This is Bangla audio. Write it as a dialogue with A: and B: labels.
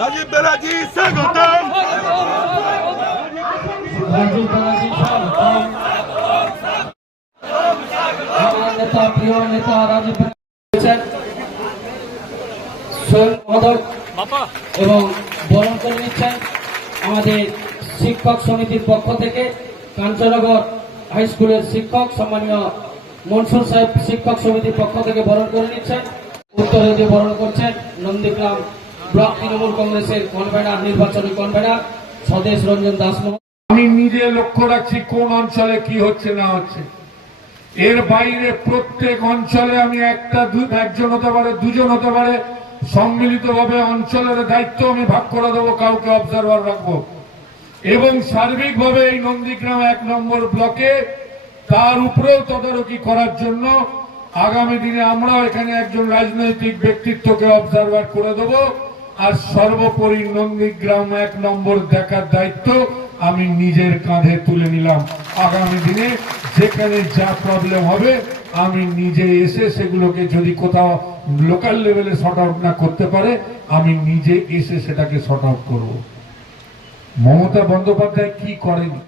A: রাজীব ব্যানার্জি স্বাগতম
B: রাজীব ব্যানার্জি স্বাগতম আমার নেতা প্রিয় নেতা রাজীব রয়েছেন। স্বয়ং পদক এবং বরণ করে নিচ্ছেন আমাদের শিক্ষক সমিতির পক্ষ থেকে কাঞ্চনগর হাই স্কুলের শিক্ষক সম্মানীয় মনসুর সাহেব শিক্ষক সমিতির পক্ষ থেকে বরণ করে নিচ্ছেন। উত্তরে দিয়ে বরণ করছেন নন্দীগ্রাম ব্লক তৃণমূল কংগ্রেসের কনভেনার নির্বাচনী কনভেনার স্বদেশ রঞ্জন দাস।
C: আমি নিজে লক্ষ্য রাখছি কোন অঞ্চলে কি হচ্ছে, না হচ্ছে। এর বাইরে প্রত্যেক অঞ্চলে আমি একটা একজন হতে পারে, দুজন হতে পারে, সম্মিলিতভাবে অঞ্চলের দায়িত্ব আমি ভাগ করে দেবো, কাউকে অবজারভার রাখব। এবং সার্বিকভাবে এই নন্দীগ্রাম এক নম্বর ব্লকে তার উপরেও তদারকি করার জন্য আগামী দিনে আমরাও এখানে একজন রাজনৈতিক ব্যক্তিত্বকে অবজারভার করে দেব। আর সর্বোপরি নন্দীগ্রাম এক নম্বর দেখার দায়িত্ব আমি নিজের কাঁধে তুলে নিলাম। আগামী দিনে যেখানে যা প্রবলেম হবে, আমি নিজে এসে সেগুলোকে যদি কোথাও লোকাল লেভেলে শর্ট আউট না করতে পারে, আমি নিজে এসে সেটাকে শর্ট আউট করব। মমতা বন্দ্যোপাধ্যায় কি করেনি?